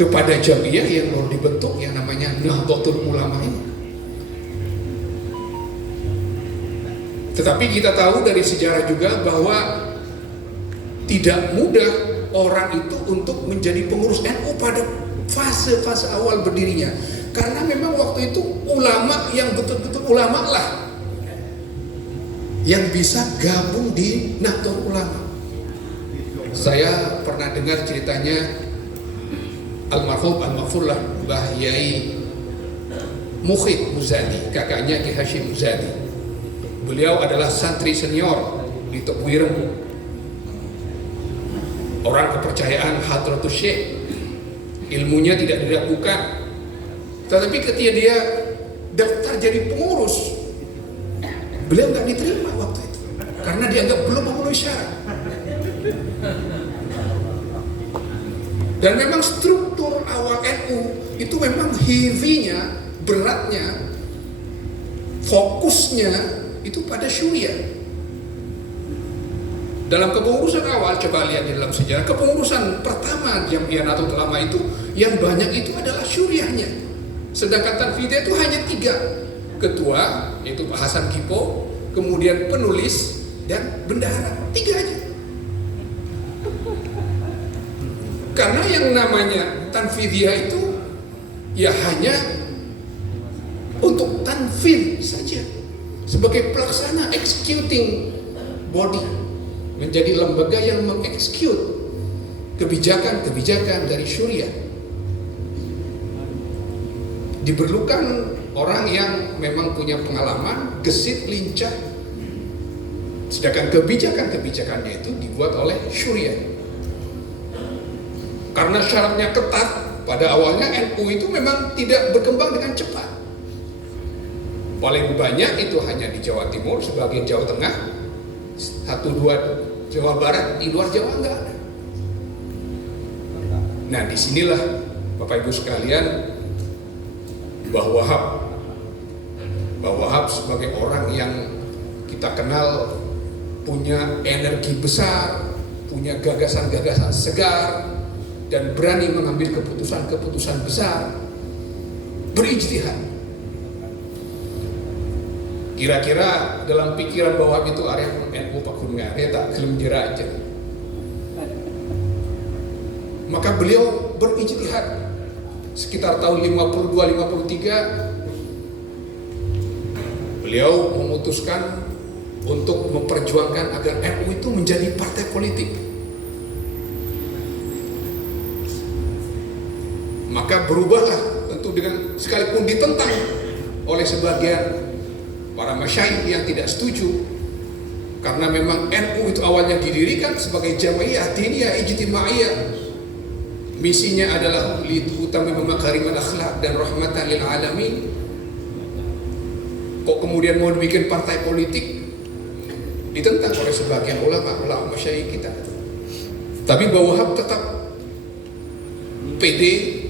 kepada jamiah yang baru dibentuk yang namanya Nahdlatul Ulama ini. Tetapi kita tahu dari sejarah juga bahwa tidak mudah orang itu untuk menjadi pengurus NU pada fase-fase awal berdirinya, karena memang waktu itu ulama yang betul-betul ulama lah yang bisa gabung di Nahdlatul Ulama. Saya pernah dengar ceritanya almarhum almarfurlah Mbah Yai Mukhid Muzadi, kakaknya Ki Hashim Muzadi. Beliau adalah santri senior di Tebuireng, orang kepercayaan Hadratus Syekh, ilmunya tidak diragukan. Tetapi ketika dia daftar jadi pengurus, beliau nggak diterima waktu itu karena dianggap belum memenuhi syarat. Dan memang struktur awal NU itu memang heavy-nya, beratnya, fokusnya itu pada syuriah. Dalam kepengurusan awal, coba lihat di dalam sejarah, kepengurusan pertama Jamiah Nahdlatul Ulama itu yang banyak itu adalah syuriahnya. Sedangkan Tanfidiyah itu hanya 3, ketua yaitu Pak Hasan Kipo, kemudian penulis dan bendahara, 3 aja. Karena yang namanya Tanfidiyah itu ya hanya untuk tanfidh saja, sebagai pelaksana, executing body, menjadi lembaga yang mengeksekut kebijakan-kebijakan dari syuriah. Diperlukan orang yang memang punya pengalaman, gesit, lincah. Sedangkan kebijakan-kebijakannya itu dibuat oleh syuriah. Karena syaratnya ketat, pada awalnya NU itu memang tidak berkembang dengan cepat. Paling banyak itu hanya di Jawa Timur, sebagian Jawa Tengah, 1-2 Jawa Barat, di luar Jawa enggak ada. Nah, disinilah Bapak Ibu sekalian, Mbah Wahab sebagai orang yang kita kenal punya energi besar, punya gagasan-gagasan segar, dan berani mengambil keputusan-keputusan besar, berijtihad. Kira-kira dalam pikiran bahwa itu area NU Pak Gunungan, dia tak gelem aja. Maka beliau berijtihad sekitar tahun 52-53, beliau memutuskan untuk memperjuangkan agar NU itu menjadi partai politik. Maka berubahlah, tentu dengan sekalipun ditentang oleh sebagian para masyayikh yang tidak setuju, karena memang NU itu awalnya didirikan sebagai jamaiyah diniyah ijtimaiyah, misinya adalah liutammima makarimal akhlak dan rahmatan lil alamin. Kok kemudian mau dibikin partai politik? Ditentang oleh sebagian ulama masyayikh kita. Tapi Mbah Wahab tetap pede,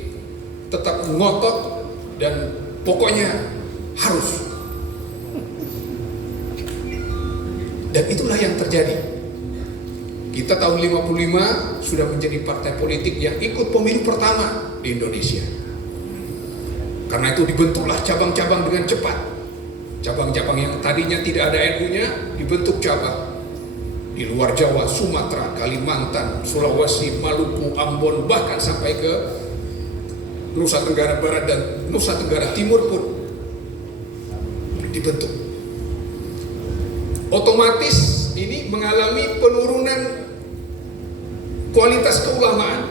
tetap ngotot, dan pokoknya harus. Dan itulah yang terjadi. Kita tahun 55 sudah menjadi partai politik yang ikut pemilu pertama di Indonesia. Karena itu dibentuklah cabang-cabang dengan cepat. Cabang-cabang yang tadinya tidak ada NU-nya dibentuk cabang. Di luar Jawa, Sumatera, Kalimantan, Sulawesi, Maluku, Ambon, bahkan sampai ke Nusa Tenggara Barat dan Nusa Tenggara Timur pun dibentuk. Otomatis ini mengalami penurunan kualitas keulamaan,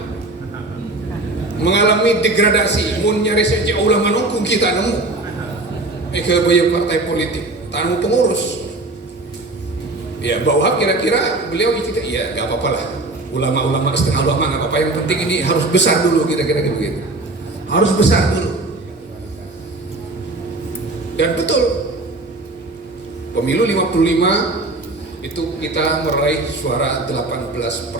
mengalami degradasi. Mun nyari saja ulama nunggu kita nemu ke banyak partai politik, tanu pengurus. Ya, bahwa kira-kira beliau itu ya nggak apa-apa lah. Ulama-ulama setengah ulama nggak apa-apa. Yang penting ini harus besar dulu, kira-kira begitu. Harus besar dulu. Dan betul, pemilu 55 itu kita meraih suara 18%.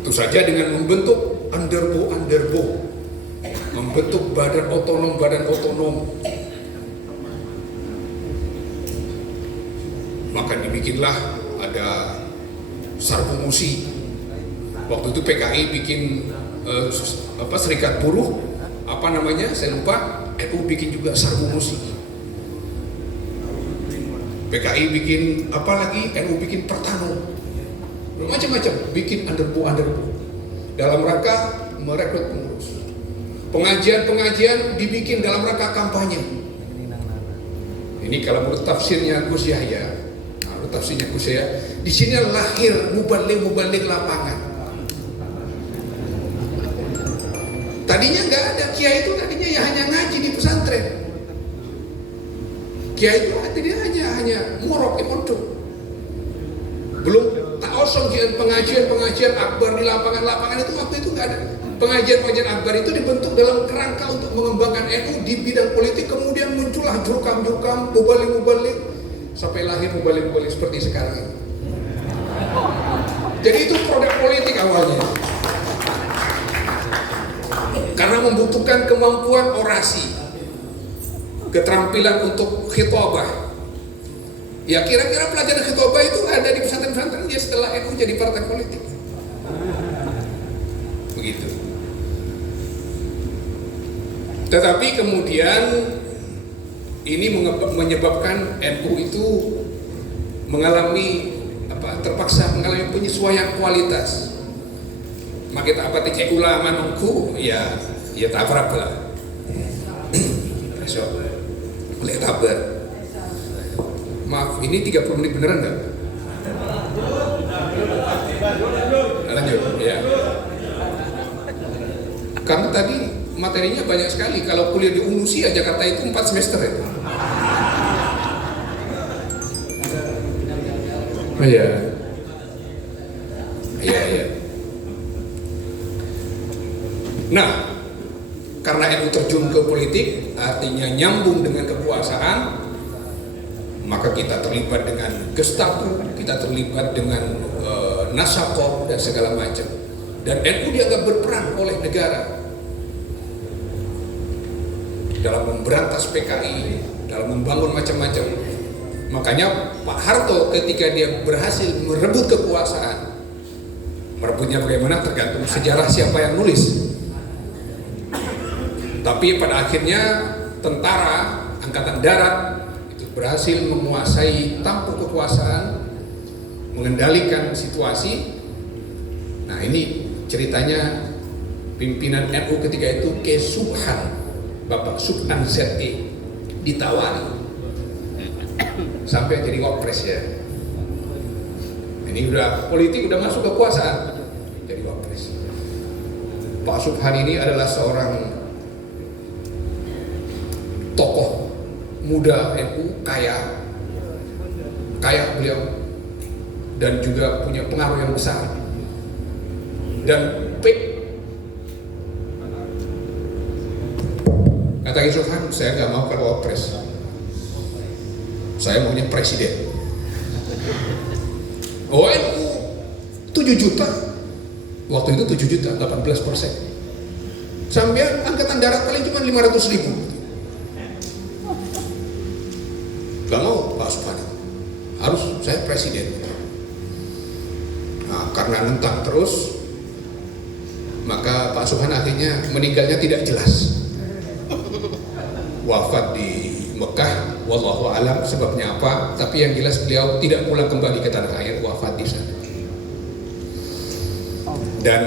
Tentu saja dengan membentuk underbo, membentuk badan otonom. Maka dibikinlah ada Sarbu Musi. Waktu itu PKI bikin serikat buruh, saya lupa, NU bikin juga sarung musik, PKI bikin apa lagi, NU bikin pertanu, macam-macam, bikin underbu dalam rangka merekrut pengurus. Pengajian dibikin dalam rangka kampanye. Ini kalau menurut tafsirnya Gus Yahya, di sini lahir mubalik lapangan. Tadinya nggak ada kiai itu, tadinya ya hanya ngaji di pesantren. Kiai itu tadinya hanya murok imodok. Belum tak osong pengajian akbar di lapangan itu, waktu itu nggak ada. Pengajian akbar itu dibentuk dalam kerangka untuk mengembangkan NU di bidang politik, kemudian muncullah jurkam, mubalik, sampai lahir mubalik seperti sekarang ini. Jadi itu produk politik awalnya. Karena membutuhkan kemampuan orasi, keterampilan untuk khitobah. Ya kira-kira pelajaran khitobah itu ada di pesantren-pesantren ya setelah NU jadi partai politik. Begitu. Tetapi kemudian ini menyebabkan NU itu terpaksa mengalami penyesuaian kualitas. Maka kita apa cek ulama nungku ya tabrak lah. So, boleh tabrak. Maaf, ini 30 menit beneran nggak? Lanjut, ya. Karena tadi materinya banyak sekali. Kalau kuliah di Unusia Jakarta itu 4 semester ya. Iya. Nah, karena NU terjun ke politik, artinya nyambung dengan kekuasaan, maka kita terlibat dengan Gestapo, kita terlibat dengan Nasako dan segala macam. Dan NU dianggap berperan oleh negara dalam memberantas PKI, dalam membangun macam-macam. Makanya Pak Harto ketika dia berhasil merebut kekuasaan, merebutnya bagaimana tergantung sejarah siapa yang nulis. Tapi pada akhirnya tentara Angkatan Darat itu berhasil menguasai tampuk kekuasaan, mengendalikan situasi. Nah ini ceritanya pimpinan NU ketika itu ke Subhan, Bapak Subhan ZE ditawari sampai jadi wapres ya. Ini udah politik, udah masuk kekuasaan, jadi wapres. Pak Subhan ini adalah seorang tokoh muda NU, kaya beliau, dan juga punya pengaruh yang besar. Dan kata Subhan, saya nggak mau kalau wapres, saya maunya presiden. Oh NU 7 juta, waktu itu 7 juta, 18%. Sampai Angkatan Darat paling cuma 500.000. Gak mau Pak Subhan, harus saya presiden. Nah, karena nentang terus, maka Pak Subhan akhirnya meninggalnya tidak jelas. Wafat di Mekah, wallahu alam sebabnya apa, tapi yang jelas beliau tidak pulang kembali ke tanah air, wafat di sana. Dan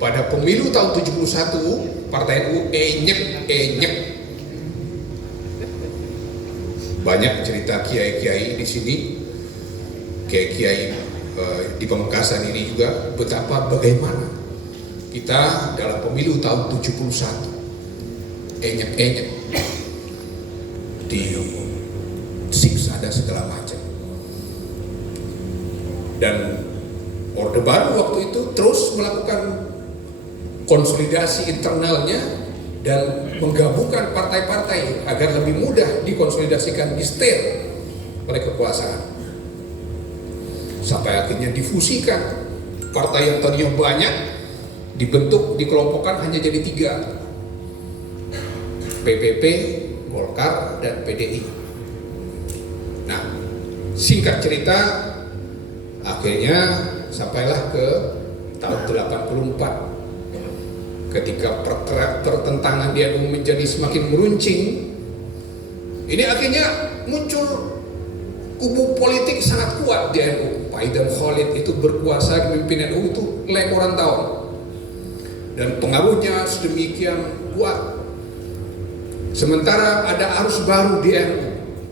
pada pemilu tahun 71 Partai NU enyek. Banyak cerita kiai-kiai di sini, kiai-kiai di Pamekasan ini juga bagaimana kita dalam pemilu tahun 71 enyek disiksa dan segala macam. Dan Orde Baru waktu itu terus melakukan konsolidasi internalnya dan menggabungkan partai-partai agar lebih mudah dikonsolidasikan, disetel oleh kekuasaan. Sampai akhirnya difusikan. Partai yang tadinya banyak dibentuk, dikelompokkan hanya jadi 3. PPP, Golkar, dan PDI. Nah, singkat cerita, akhirnya sampailah ke tahun 84. ketika pertentangan di NU menjadi semakin meruncing, ini akhirnya muncul kubu politik sangat kuat di NU. Pak Idam Khalid itu berkuasa memimpin NU itu lemoran tahun, dan pengaruhnya sedemikian kuat. Sementara ada arus baru di NU,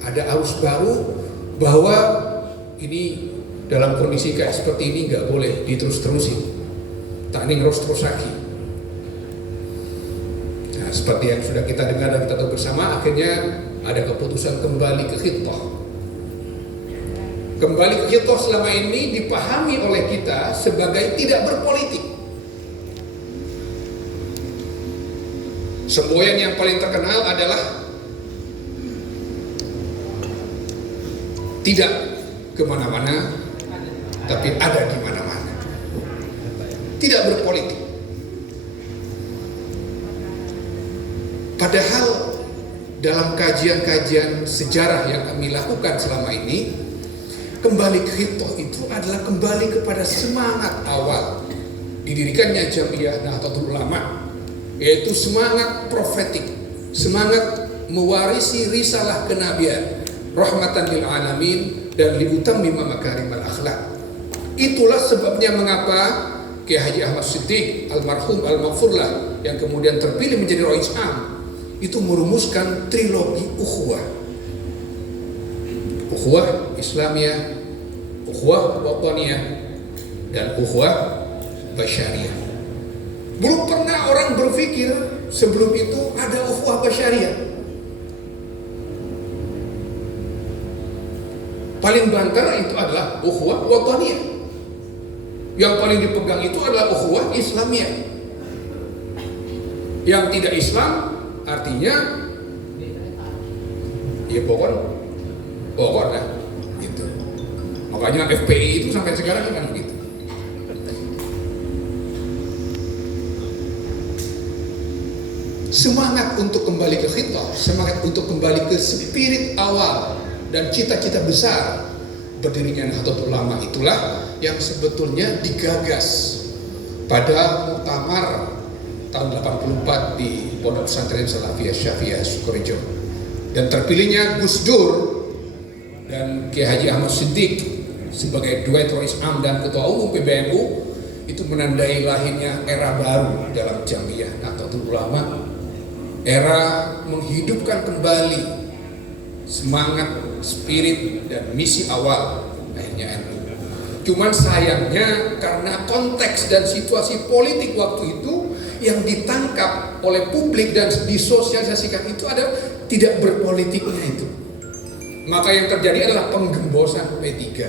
ada arus baru bahwa ini dalam kondisi kayak seperti ini nggak boleh diterus-terusin, tak ini harus terus lagi. Nah, seperti yang sudah kita dengar dan kita tahu bersama, akhirnya ada keputusan kembali ke khitbah. Kembali ke khitbah selama ini dipahami oleh kita sebagai tidak berpolitik. Semboyan yang paling terkenal adalah tidak kemana-mana, tapi ada di mana-mana. Tidak berpolitik. Padahal dalam kajian-kajian sejarah yang kami lakukan selama ini, kembali ke khitbah itu adalah kembali kepada semangat awal didirikannya Jamiah Nahdlatul Ulama, yaitu semangat profetik, semangat mewarisi risalah kenabian, rahmatan lil alamin dan liutammima makarimal akhlak. Itulah sebabnya mengapa Kiai Haji Ahmad Siddiq almarhum al-maghfurlah yang kemudian terpilih menjadi Rais Am itu merumuskan trilogi ukhuwah. Ukhuwah Islamiyah, ukhuwah wataniyah, dan ukhuwah basyariyah. Belum pernah orang berpikir sebelum itu ada ukhuwah basyariyah. Paling banter itu adalah ukhuwah wataniyah. Yang paling dipegang itu adalah ukhuwah Islamiyah. Yang tidak Islam artinya ya pokok lah gitu. Makanya FPI itu sampai sekarang kan begitu. Semangat untuk kembali ke khitbah, semangat untuk kembali ke spirit awal dan cita-cita besar berdirinya Nahdlatul Ulama itulah yang sebetulnya digagas pada muktamar tahun 84 di Pondok Pesantren Salafiyah Syafi'iyah Sukorejo, dan terpilihnya Gus Dur dan Kiai Haji Ahmad Siddiq sebagai duet Rais Am dan Ketua Umum PBNU itu menandai lahirnya era baru dalam Jamiah Nahdlatul Ulama, era menghidupkan kembali semangat, spirit dan misi awal akhirnya NU. Cuman sayangnya karena konteks dan situasi politik waktu itu yang ditangkap oleh publik dan disosialisasikan itu ada tidak berpolitiknya itu. Maka yang terjadi adalah penggembosan P3.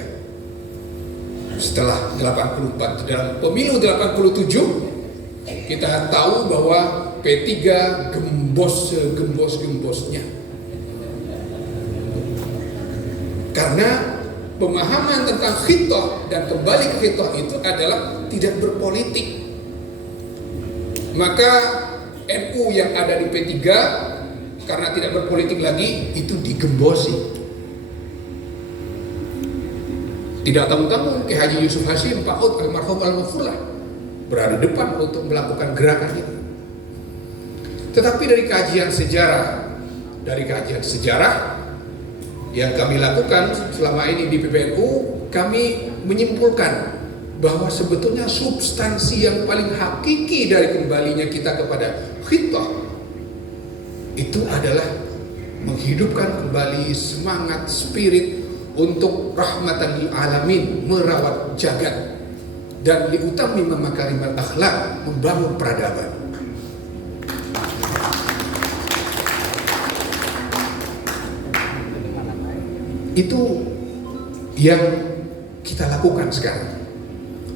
Setelah 84 dalam pemilu 87 kita tahu bahwa P3 gembos-gembosnya. Karena pemahaman tentang khitbah dan kembali ke khitbah itu adalah tidak berpolitik. Maka NU yang ada di P3 karena tidak berpolitik lagi itu digembosi. Tidak tamu-tamu Kiai Haji Yusuf Hasyim Pak Ud almarhum al-maghfurlah berada di depan untuk melakukan gerakan itu. Tetapi dari kajian sejarah yang kami lakukan selama ini di PBNU, kami menyimpulkan bahwa sebetulnya substansi yang paling hakiki dari kembalinya kita kepada khitbah itu adalah menghidupkan kembali semangat spirit untuk rahmatan lil alamin, merawat jagat, dan liutammima makarimal akhlak, membangun peradaban. Itu yang kita lakukan sekarang.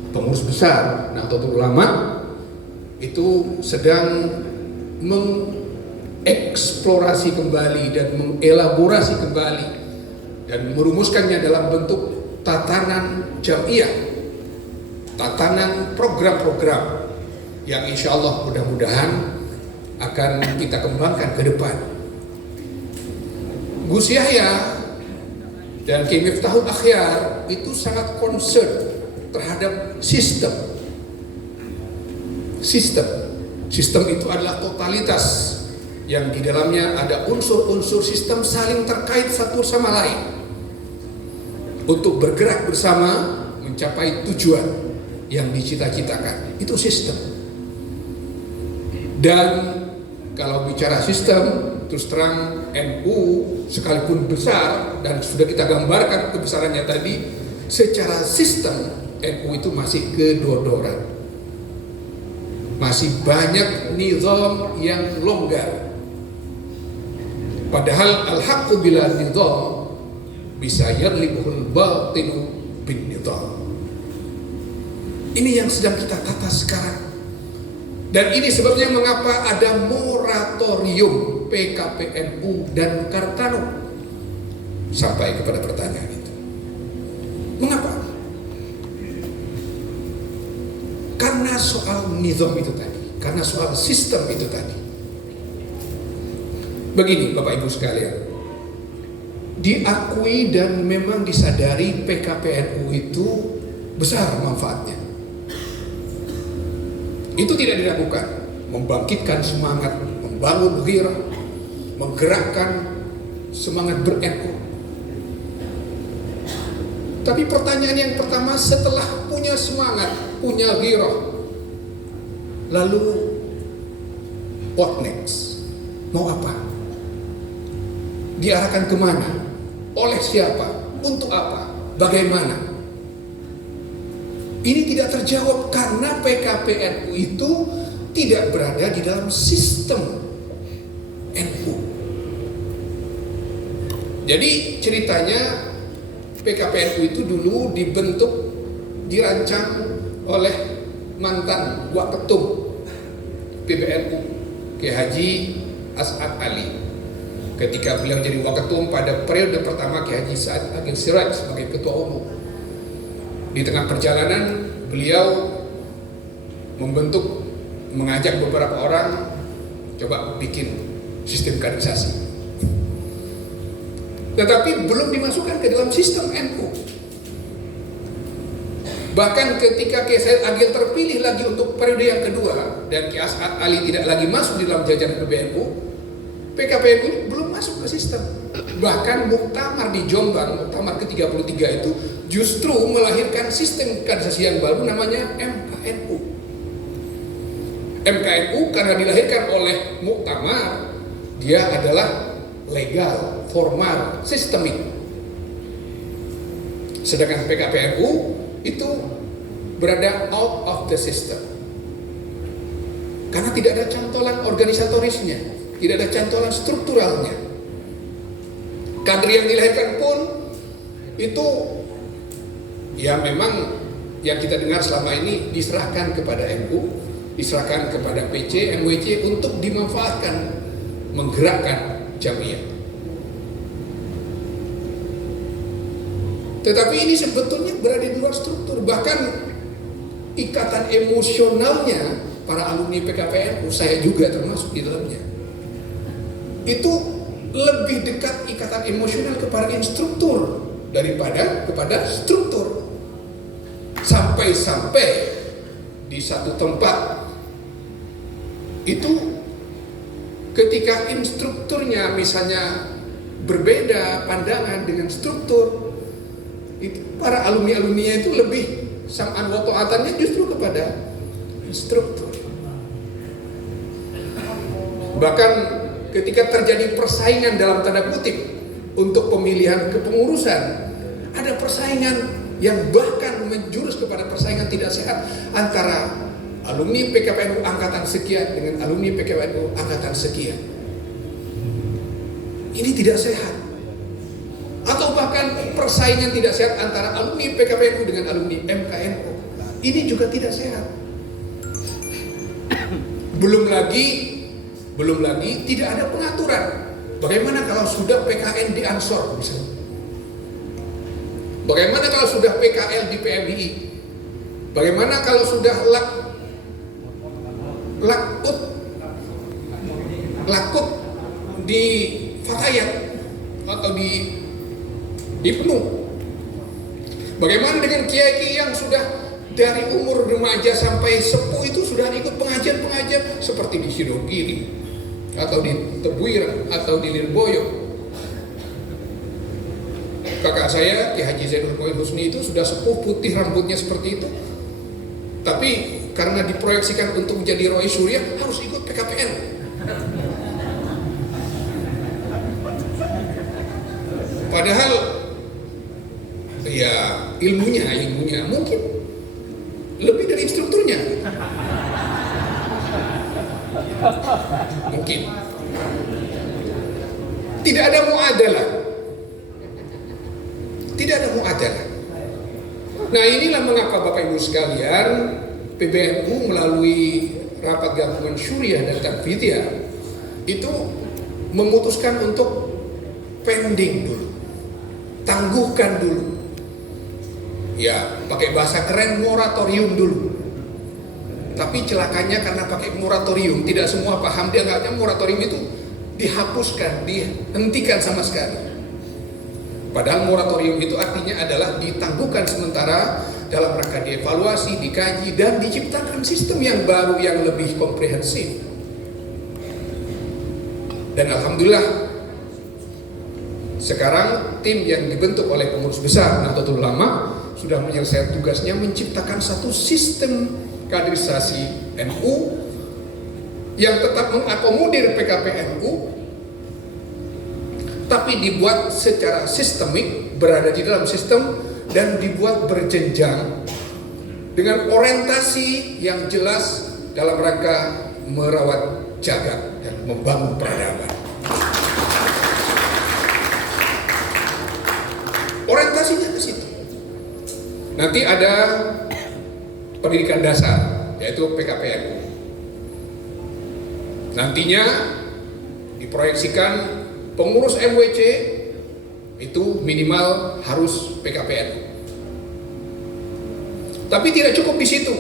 Pengurus besar Nahdlatul Ulama itu sedang mengeksplorasi kembali dan mengelaborasi kembali dan merumuskannya dalam bentuk tatanan jamiah, tatanan program-program yang insya Allah mudah-mudahan akan kita kembangkan ke depan. Gus Yahya dan Kiai Miftahul Akhyar itu sangat concern terhadap sistem. Sistem itu adalah totalitas yang di dalamnya ada unsur-unsur sistem saling terkait satu sama lain untuk bergerak bersama mencapai tujuan yang dicita-citakan. Itu sistem. Dan kalau bicara sistem, terus terang NU sekalipun besar dan sudah kita gambarkan kebesarannya tadi, secara sistem NU itu masih kedodoran. Masih banyak nizam yang longgar. Padahal al-haqqu bila nizam bisa yarlibuhul batinu bin nizam. Ini yang sedang kita tata sekarang. Dan ini sebabnya mengapa ada moratorium PKPNU dan Kartano. Sampai kepada pertanyaan itu. Mengapa? Karena soal nizam itu tadi, karena soal sistem itu tadi. Begini Bapak Ibu sekalian, diakui dan memang disadari PKPNU itu besar manfaatnya. Itu tidak diragukan, membangkitkan semangat, membangun ghirah, menggerakkan semangat ber-NU. Tapi pertanyaan yang pertama, setelah punya semangat, punya ghirah, lalu what next? Mau apa? Diarahkan kemana? Oleh siapa? Untuk apa? Bagaimana? Ini tidak terjawab karena PKPNU itu tidak berada di dalam sistem NU. Jadi ceritanya PKPNU itu dulu dibentuk, dirancang oleh mantan Waketum PBNU Kiai Haji As'ad Ali. Ketika beliau jadi Waketum pada periode pertama Kiai Haji Sa'ad Agil Siraj sebagai ketua umum. Di tengah perjalanan beliau mengajak beberapa orang coba bikin sistem kaderisasi. Tetapi belum dimasukkan ke dalam sistem NU. Bahkan ketika Kiai Said Agil terpilih lagi untuk periode yang kedua dan Kiai As'ad Ali tidak lagi masuk di dalam jajaran PBNU, PKPNU belum masuk ke sistem. Bahkan muktamar di Jombang, muktamar ke-33 itu justru melahirkan sistem kaderisasi yang baru namanya MKNU. MKNU karena dilahirkan oleh muktamar, dia adalah legal, formal, sistemik. Sedangkan PKPNU itu berada out of the system. Karena tidak ada cantolan organisatorisnya, tidak ada cantolan strukturalnya. Kader yang dilahirkan pun itu ya memang yang kita dengar selama ini diserahkan kepada NU, diserahkan kepada PC, MWC untuk dimanfaatkan, menggerakkan jamiah. Tetapi ini sebetulnya berada di luar struktur. Bahkan ikatan emosionalnya para alumni PKPNU, saya juga termasuk di dalamnya, itu lebih dekat ikatan emosional kepada instruktur daripada kepada struktur. Sampai-sampai di satu tempat itu ketika instrukturnya misalnya berbeda pandangan dengan struktur, itu para alumni-alumninya itu lebih sam'an wa ta'atannya justru kepada instruktur. Bahkan ketika terjadi persaingan dalam tanda kutip untuk pemilihan kepengurusan, ada persaingan yang bahkan menjurus kepada persaingan tidak sehat antara alumni PKPNU angkatan sekian dengan alumni PKPNU angkatan sekian. Ini tidak sehat. Atau bahkan persaingan tidak sehat antara alumni PKPNU dengan alumni MKNU. Ini juga tidak sehat. Belum lagi tidak ada pengaturan. Bagaimana kalau sudah PKN di Ansor misalnya? Bagaimana kalau sudah PKL di PMI? Bagaimana kalau sudah lakut di Fatayat atau di Penuh? Bagaimana dengan kiai yang sudah dari umur remaja sampai sepuh itu sudah silahkan ikut pengajian-pengajian seperti di Sidogiri atau di Tebuireng atau di Lirboyo. Kakak saya Ki Haji Zainul Koin Husni itu sudah sepuh, putih rambutnya seperti itu, tapi karena diproyeksikan untuk menjadi Roy Surya harus ikut PKPN. Padahal ya ilmunya mungkin lebih dari instrukturnya. Mungkin tidak ada muadalah. Tidak ada muadalah. Nah, inilah mengapa Bapak Ibu sekalian, PBNU melalui rapat gabungan Syuriah dan Tanfidiyah itu memutuskan untuk pending dulu, tangguhkan dulu. Ya, pakai bahasa keren moratorium dulu. Tapi celakanya karena pakai moratorium, tidak semua paham, dia nggaknya moratorium itu dihapuskan, dihentikan sama sekali. Padahal moratorium itu artinya adalah ditangguhkan sementara dalam rangka dievaluasi, dikaji, dan diciptakan sistem yang baru yang lebih komprehensif. Dan alhamdulillah sekarang tim yang dibentuk oleh pengurus besar Nahdlatul Ulama sudah menyelesaikan tugasnya menciptakan satu sistem kaderisasi NU yang tetap mengakomodir PKPNU, tapi dibuat secara sistemik, berada di dalam sistem dan dibuat berjenjang dengan orientasi yang jelas dalam rangka merawat, jaga, dan membangun peradaban. Orientasinya ke situ. Nanti ada pendidikan dasar, yaitu PKPNU. Nantinya diproyeksikan pengurus MWC itu minimal harus PKPNU. Tapi tidak cukup di situ.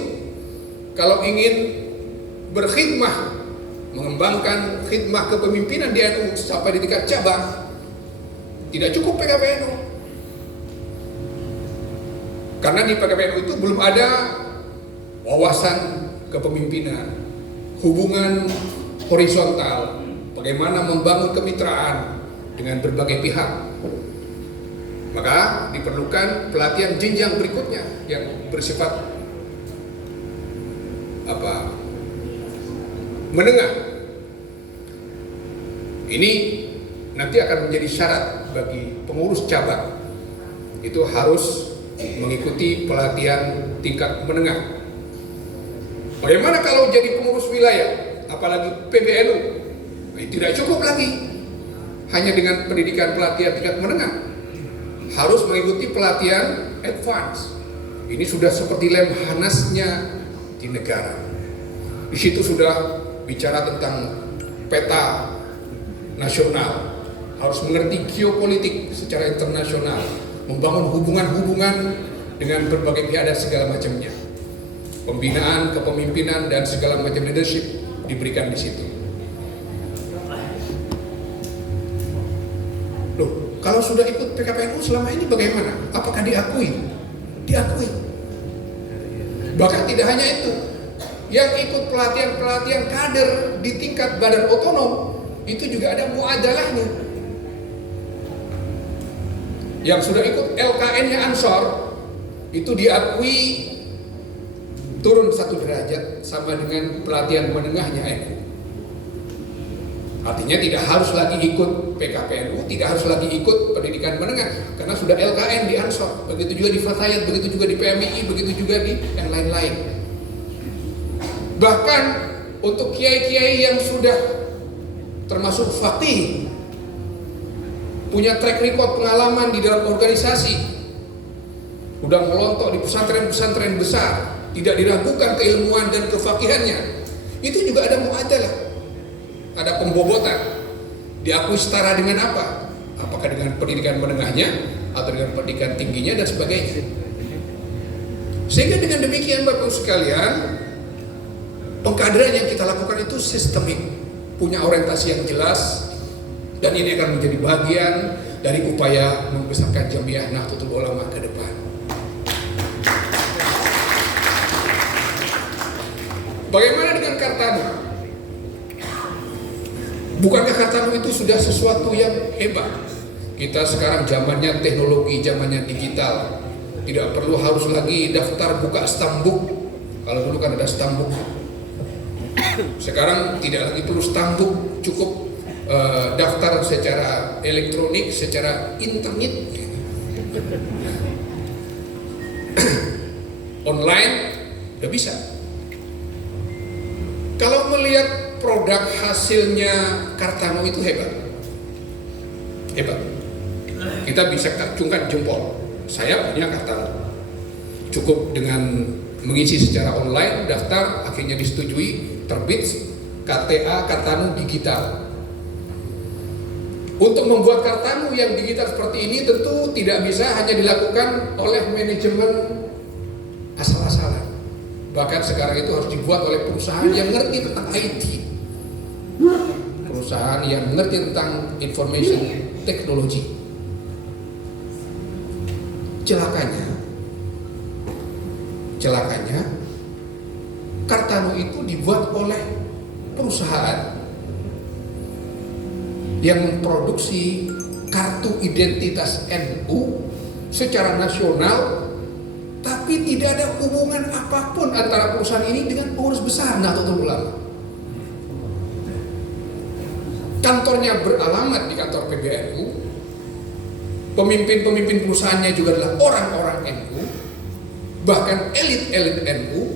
Kalau ingin berkhidmah, mengembangkan khidmah kepemimpinan di NU sampai di tingkat cabang, tidak cukup PKPNU. Karena di PKPNU itu belum ada wawasan kepemimpinan, hubungan horizontal, bagaimana membangun kemitraan dengan berbagai pihak. Maka diperlukan pelatihan jenjang berikutnya yang bersifat menengah. Ini nanti akan menjadi syarat bagi pengurus cabang, itu harus mengikuti pelatihan tingkat menengah. Bagaimana kalau jadi pengurus wilayah, apalagi PBNU? Tidak cukup lagi hanya dengan pendidikan pelatihan tingkat menengah, harus mengikuti pelatihan advance. Ini sudah seperti lemhanasnya di negara. Di situ sudah bicara tentang peta nasional, harus mengerti geopolitik secara internasional, membangun hubungan-hubungan dengan berbagai pihak dan segala macamnya. Pembinaan, kepemimpinan, dan segala macam leadership diberikan di situ. Loh, kalau sudah ikut PKPNU selama ini bagaimana? Apakah diakui? Diakui. Bahkan tidak hanya itu, yang ikut pelatihan-pelatihan kader di tingkat badan otonom itu juga ada muadalahnya. Yang sudah ikut LKN-nya Ansor itu diakui turun 1 derajat sama dengan pelatihan menengahnya NU. Artinya tidak harus lagi ikut PKPNU, tidak harus lagi ikut pendidikan menengah, karena sudah LKN di Ansor. Begitu juga di Fatayat, begitu juga di PMI, begitu juga di yang lain-lain. Bahkan untuk kiai-kiai yang sudah termasuk faqih, punya track record pengalaman di dalam organisasi, udah melontok di pesantren-pesantren besar, tidak diragukan keilmuan dan kefaqihannya, itu juga ada muadalah, ada pembobotan, diakui setara dengan apa? Apakah dengan pendidikan menengahnya atau dengan pendidikan tingginya dan sebagainya. Sehingga dengan demikian Bapak sekalian, pengkaderan yang kita lakukan itu sistemik, punya orientasi yang jelas, dan ini akan menjadi bagian dari upaya membesarkan Jamiah Nahdlatul Ulama ke depan. Bagaimana dengan Kartano? Bukankah Kartano itu sudah sesuatu yang hebat? Kita sekarang zamannya teknologi, zamannya digital. Tidak perlu harus lagi daftar buka stambuk. Kalau dulu kan ada stambuk. Sekarang tidak lagi perlu stambuk, cukup daftar secara elektronik, secara internet, online, udah bisa. Kalau melihat produk hasilnya Kartano itu hebat. Kita bisa kacungkan jempol. Saya punya Kartano. Cukup dengan mengisi secara online, daftar, akhirnya disetujui, terbit KTA Kartano digital. Untuk membuat Kartano yang digital seperti ini tentu tidak bisa hanya dilakukan oleh manajemen asal-asalan. Bahkan sekarang itu harus dibuat oleh perusahaan yang ngerti tentang IT, perusahaan yang ngerti tentang information technology. Celakanya Kartano itu dibuat oleh perusahaan yang memproduksi kartu identitas NU secara nasional, tapi tidak ada hubungan apapun antara perusahaan ini dengan pengurus besar Nahdlatul Ulama. Kantornya beralamat di kantor PBNU, pemimpin-pemimpin perusahaannya juga adalah orang-orang NU, bahkan elit-elit NU,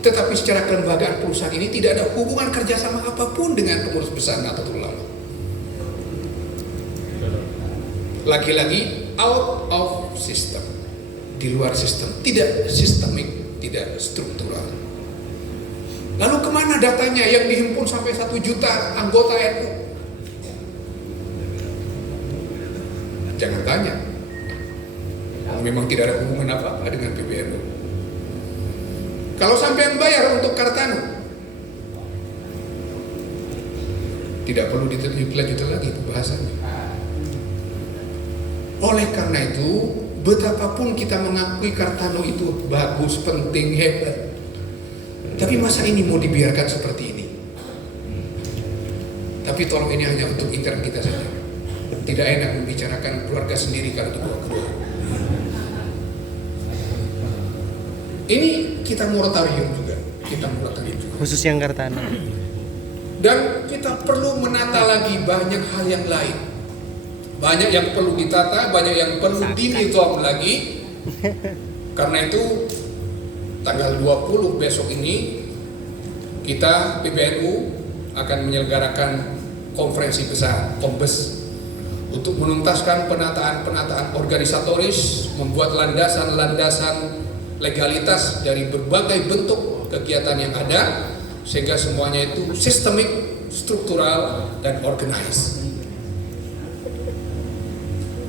tetapi secara kelembagaan perusahaan ini tidak ada hubungan kerjasama apapun dengan pengurus besar Nahdlatul Ulama. Lagi-lagi out of system, di luar sistem, tidak sistemik, tidak struktural. Lalu kemana datanya yang dihimpun sampai 1 juta anggota NU? Jangan tanya. Memang tidak ada hubungan apa-apa dengan PBNU. Kalau sampai bayar untuk Kartano, tidak perlu dilanjutkan lagi pembahasannya. Oleh karena itu, betapapun kita mengakui Kartano itu bagus, penting, hebat, tapi masa ini mau dibiarkan seperti ini? Tapi tolong ini hanya untuk intern kita saja. Tidak enak membicarakan keluarga sendiri kalau kedua. Ini kita moratorium juga. Khusus yang Kartano. Dan kita perlu menata lagi banyak hal yang lain. Banyak yang perlu ditata, banyak yang perlu dinizam lagi. Karena itu tanggal 20 besok ini kita PBNU akan menyelenggarakan konferensi besar Kombes untuk menuntaskan penataan organisatoris, membuat landasan legalitas dari berbagai bentuk kegiatan yang ada sehingga semuanya itu sistemik, struktural, dan organized.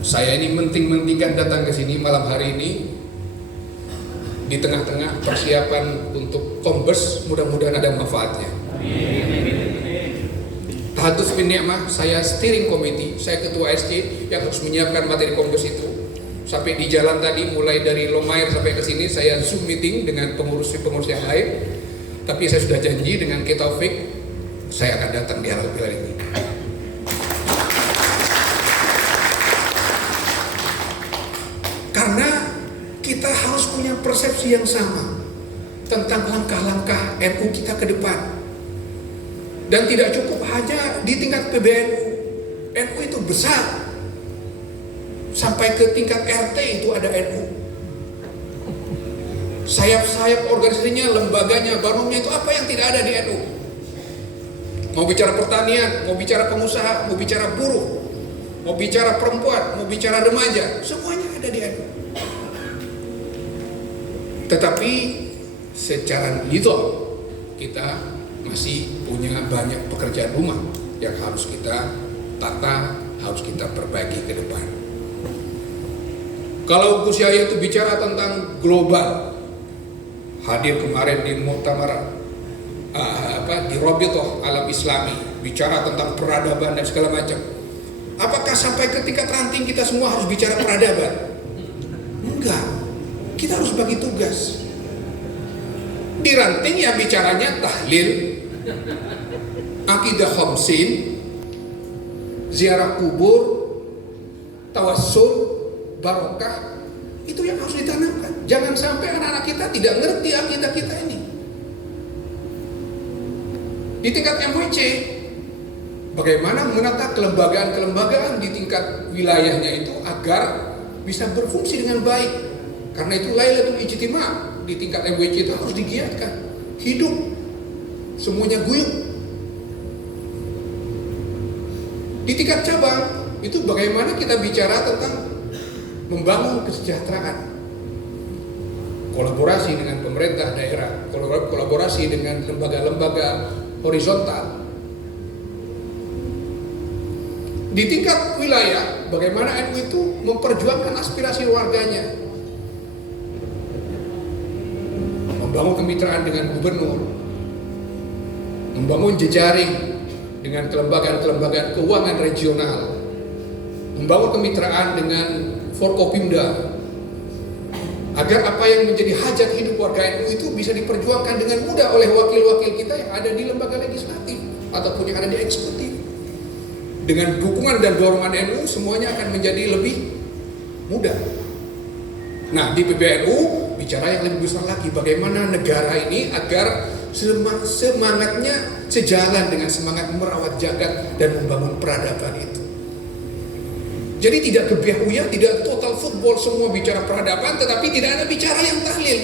Saya ini mentingkan datang ke sini malam hari ini di tengah-tengah persiapan untuk Kombes, mudah-mudahan ada manfaatnya. Tahadus bin Ni'mah, saya steering committee, saya ketua SC yang harus menyiapkan materi Kombes itu. Sampai di jalan tadi, mulai dari Lomair sampai ke sini, saya Zoom meeting dengan pengurus-pengurus yang lain. Tapi saya sudah janji dengan Ki Taufik, saya akan datang di halal bihalal ini. Karena kita harus punya persepsi yang sama tentang langkah-langkah NU kita ke depan. Dan tidak cukup hanya di tingkat PBNU. NU itu besar. Sampai ke tingkat RT itu ada NU. Sayap-sayap organisasinya, lembaganya, barumnya itu apa yang tidak ada di NU? Mau bicara pertanian, mau bicara pengusaha, mau bicara buruh, mau bicara perempuan, mau bicara remaja, semuanya ada di NU. Tetapi secara nizam kita masih punya banyak pekerjaan rumah yang harus kita tata, harus kita perbaiki ke depan. Kalau Gus Yahya itu bicara tentang global, hadir kemarin di Muktamar di Rabithah Alam Islami, bicara tentang peradaban dan segala macam. Apakah sampai ke tingkat ranting kita semua harus bicara peradaban? Enggak. Kita harus bagi tugas. Di ranting ya bicaranya tahlil, akidah khamsin, ziarah kubur, tawassul, barokah. Itu yang harus ditanamkan. Jangan sampai anak-anak kita tidak ngerti akidah kita ini. Di tingkat MWC, bagaimana menata kelembagaan-kelembagaan di tingkat wilayahnya itu agar bisa berfungsi dengan baik. Karena itu Lailatul Ijtima' di tingkat MWC itu harus digiatkan, hidup, semuanya guyup. Di tingkat cabang itu bagaimana kita bicara tentang membangun kesejahteraan, kolaborasi dengan pemerintah daerah, kolaborasi dengan lembaga-lembaga horizontal. Di tingkat wilayah, bagaimana NU itu memperjuangkan aspirasi warganya, membangun kemitraan dengan gubernur, membangun jejaring dengan kelembagaan-kelembagaan keuangan regional, membangun kemitraan dengan Forkopimda, agar apa yang menjadi hajat hidup warga NU itu bisa diperjuangkan dengan mudah oleh wakil-wakil kita yang ada di lembaga legislatif ataupun yang ada di eksekutif. Dengan dukungan dan dorongan NU semuanya akan menjadi lebih mudah. Nah, di PBNU bicara yang lebih besar lagi, bagaimana negara ini agar semangatnya sejalan dengan semangat merawat jagat dan membangun peradaban itu. Jadi tidak kebiahuya, tidak total football semua bicara peradaban, tetapi tidak ada bicara yang tahlil.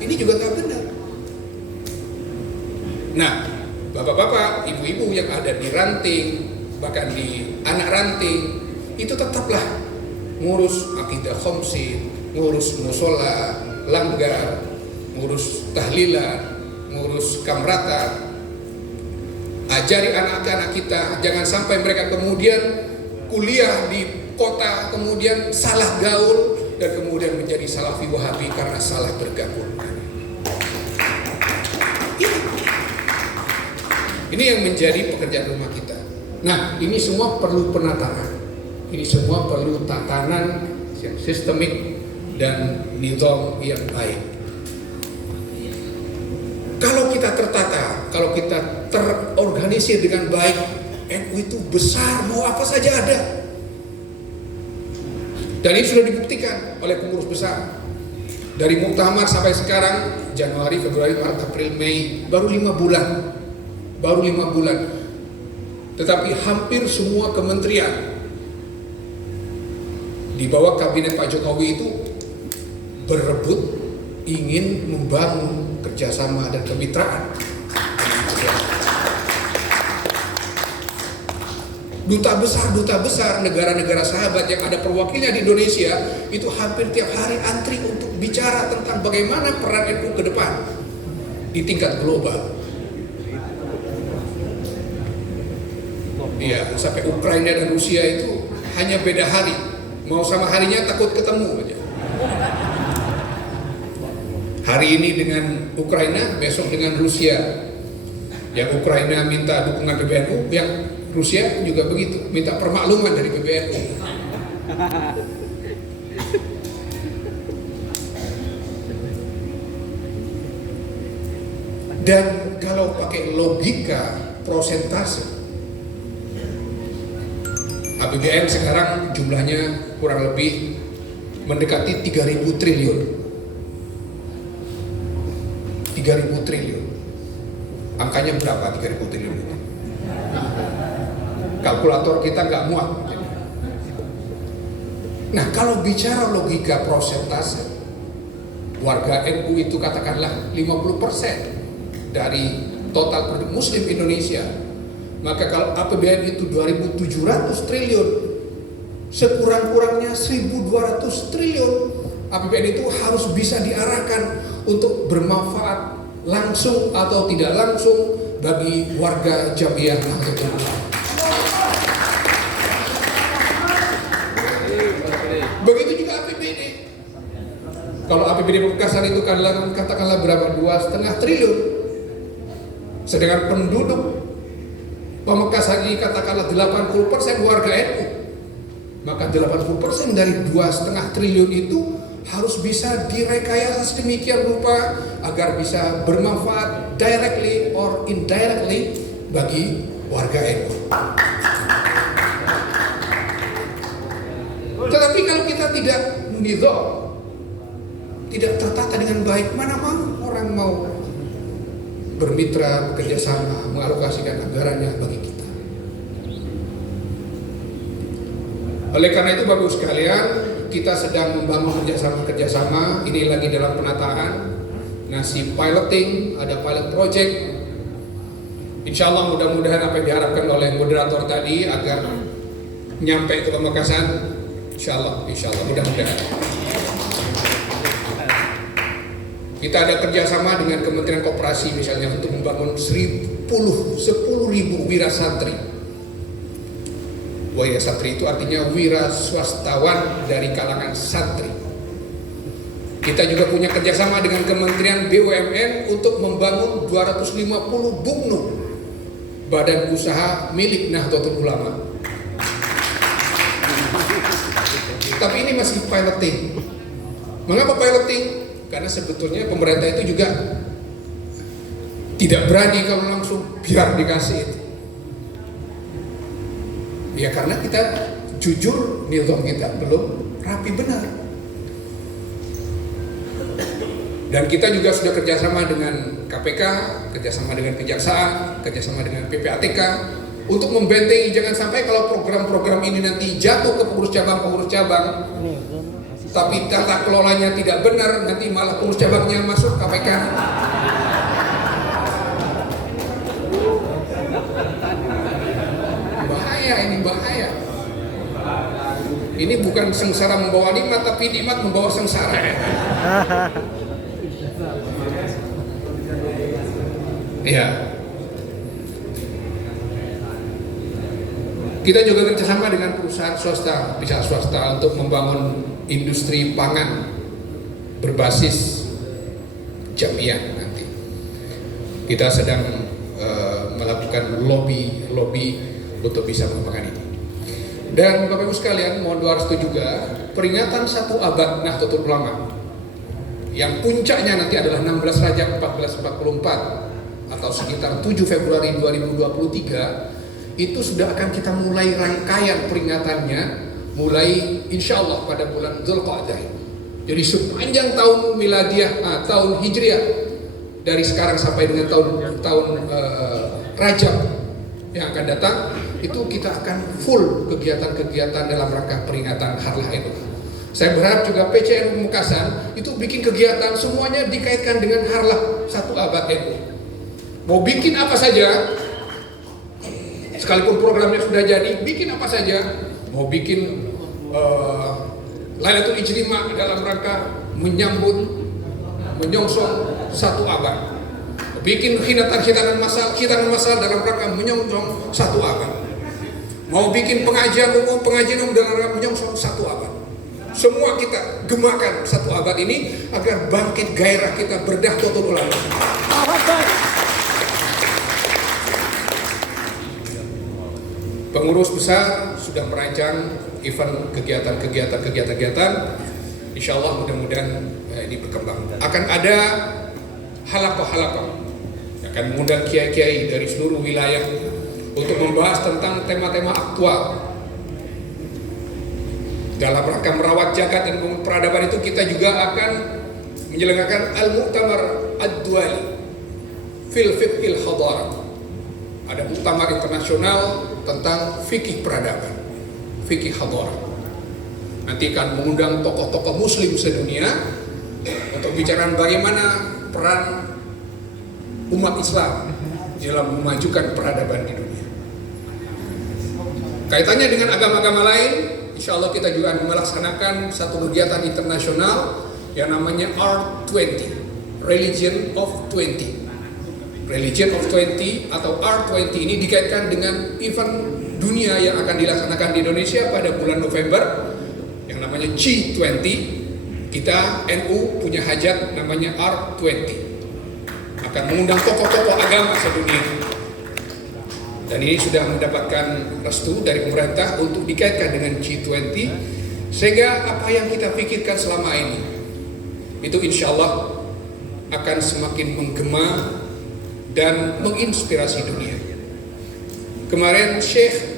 Ini juga nggak benar. Nah, bapak-bapak, ibu-ibu yang ada di ranting, bahkan di anak ranting, itu tetaplah ngurus akidah khamsin, ngurus musola, langgar, ngurus tahlilan, ngurus kamratan. Ajari anak-anak kita, jangan sampai mereka kemudian kuliah di kota, kemudian salah gaul, dan kemudian menjadi salafi wahabi karena salah bergaul. Ini yang menjadi pekerjaan rumah kita. Nah, ini semua perlu penataan. Ini semua perlu tatanan yang sistemik dan nizam yang baik. Kalau kita tertata, kalau kita terorganisir dengan baik, NU itu besar, mau apa saja ada. Dan ini sudah dibuktikan oleh pengurus besar. Dari muktamar sampai sekarang, Januari, Februari, Maret, April, Mei, baru 5 bulan. Baru 5 bulan. Tetapi hampir semua kementerian di bawah kabinet Pak Jokowi itu berebut ingin membangun kerjasama dan kemitraan. Duta besar negara-negara sahabat yang ada perwakilnya di Indonesia itu hampir tiap hari antri untuk bicara tentang bagaimana peran NU ke depan di tingkat global. Iya, sampai Ukraina dan Rusia itu hanya beda hari. Mau sama harinya takut ketemu aja. Hari ini dengan Ukraina, besok dengan Rusia. Yang Ukraina minta dukungan PBNU, yang Rusia juga begitu, minta permakluman dari PBNU. Dan kalau pakai logika prosentase, APBN sekarang jumlahnya kurang lebih mendekati 3.000 triliun. 3.000 triliun. Angkanya berapa 3.000 triliun itu? Kalkulator kita nggak muat. Nah, kalau bicara logika prosentase, warga NU itu katakanlah 50% dari total penduduk Muslim Indonesia. Maka kalau APBN itu 2.700 triliun, sekurang-kurangnya 1.200 triliun, APBN itu harus bisa diarahkan untuk bermanfaat langsung atau tidak langsung bagi warga Jamiah Nahdlatul Ulama. Begitu juga APBD. Kalau APBD Pamekasan itu katakanlah berapa? 2,5 triliun. Sedangkan penduduk Pamekasan ini katakanlah 80% warga NU. Maka 80% dari 2,5 triliun itu harus bisa direkayasa sedemikian rupa agar bisa bermanfaat directly or indirectly bagi warga NU. Tetapi kalau kita tidak nizam, tidak tertata dengan baik, mana mau orang mau bermitra, bekerjasama, mengalokasikan anggarannya bagi kita. Oleh karena itu Bapak Ibu sekalian, kita sedang membangun kerjasama. Ini lagi dalam penataan, ngasih piloting, ada pilot project. Insya Allah mudah-mudahan apa yang diharapkan oleh moderator tadi agar nyampe ke Pamekasan. Insya Allah mudah-mudahan. Kita ada kerjasama dengan Kementerian Koperasi misalnya untuk membangun 10.000 wira santri. Wira santri itu artinya wira swastawan dari kalangan santri. Kita juga punya kerjasama dengan Kementerian BUMN untuk membangun 250 BUMNU, badan usaha milik Nahdlatul Ulama. Tapi ini masih piloting. Mengapa piloting? Karena sebetulnya pemerintah itu juga tidak berani kalau langsung biar dikasih itu. Ya karena kita jujur nilai kita belum rapi benar. Dan kita juga sudah kerjasama dengan KPK, kerjasama dengan Kejaksaan, kerjasama dengan PPATK untuk membentengi jangan sampai kalau program-program ini nanti jatuh ke pengurus cabang, tapi tata kelolanya tidak benar, nanti malah pengurus cabangnya masuk KPK. Bahaya. Ini bukan sengsara membawa nikmat, tapi nikmat membawa sengsara. Ya. Kita juga kerjasama dengan perusahaan swasta, pihak swasta untuk membangun industri pangan berbasis jamiah nanti. Kita sedang melakukan lobby untuk bisa mengembangkan ini. Dan Bapak Ibu sekalian, mohon doa restu juga peringatan 1 abad Nahdlatul Ulama yang puncaknya nanti adalah 16 Rajab 1444 atau sekitar 7 Februari 2023. Itu sudah akan kita mulai rangkaian peringatannya mulai insya Allah pada bulan Dzulqa'dah. Jadi sepanjang tahun miladiah, tahun hijriah, dari sekarang sampai dengan tahun Rajab yang akan datang, itu kita akan full kegiatan-kegiatan dalam rangka peringatan Harlah NU. Saya berharap juga PCNU Pamekasan itu bikin kegiatan semuanya dikaitkan dengan Harlah 1 abad NU. Mau bikin apa saja, sekalipun programnya sudah jadi, bikin apa saja. Mau bikin Lailatul Ijtima dalam rangka menyongsong 1 abad. Bikin khitanan masal dalam rangka menyongsong 1 abad. Mau bikin pengajian umum dalam rangka menyongsong 1 abad. Semua kita gemakan 1 abad ini agar bangkit gairah kita Nahdlatul Ulama. Pengurus besar sudah merancang event kegiatan. Insya Allah mudah-mudahan ini berkembang. Akan ada halaqah akan mengundang kiai-kiai dari seluruh wilayah untuk membahas tentang tema-tema aktual. Dalam rangka merawat jagat dan peradaban itu kita juga akan menyelenggarakan Al-Mu'tamar Ad-Duali fil Fiqhil Hadarah. Ada muktamar internasional tentang fikih peradaban, fikih hadarah. Nanti akan mengundang tokoh-tokoh muslim sedunia untuk bicara bagaimana peran umat Islam dalam memajukan peradaban di dunia. Kaitannya dengan agama-agama lain, insya Allah kita juga akan melaksanakan satu kegiatan internasional yang namanya R20, Religion of 20. Religion of 20 atau R20 ini dikaitkan dengan event dunia yang akan dilaksanakan di Indonesia pada bulan November yang namanya G20. Kita NU punya hajat namanya R20, akan mengundang tokoh-tokoh agama sedunia, dan ini sudah mendapatkan restu dari pemerintah untuk dikaitkan dengan G20, sehingga apa yang kita pikirkan selama ini itu insya Allah akan semakin menggema dan menginspirasi dunia. Kemarin Syekh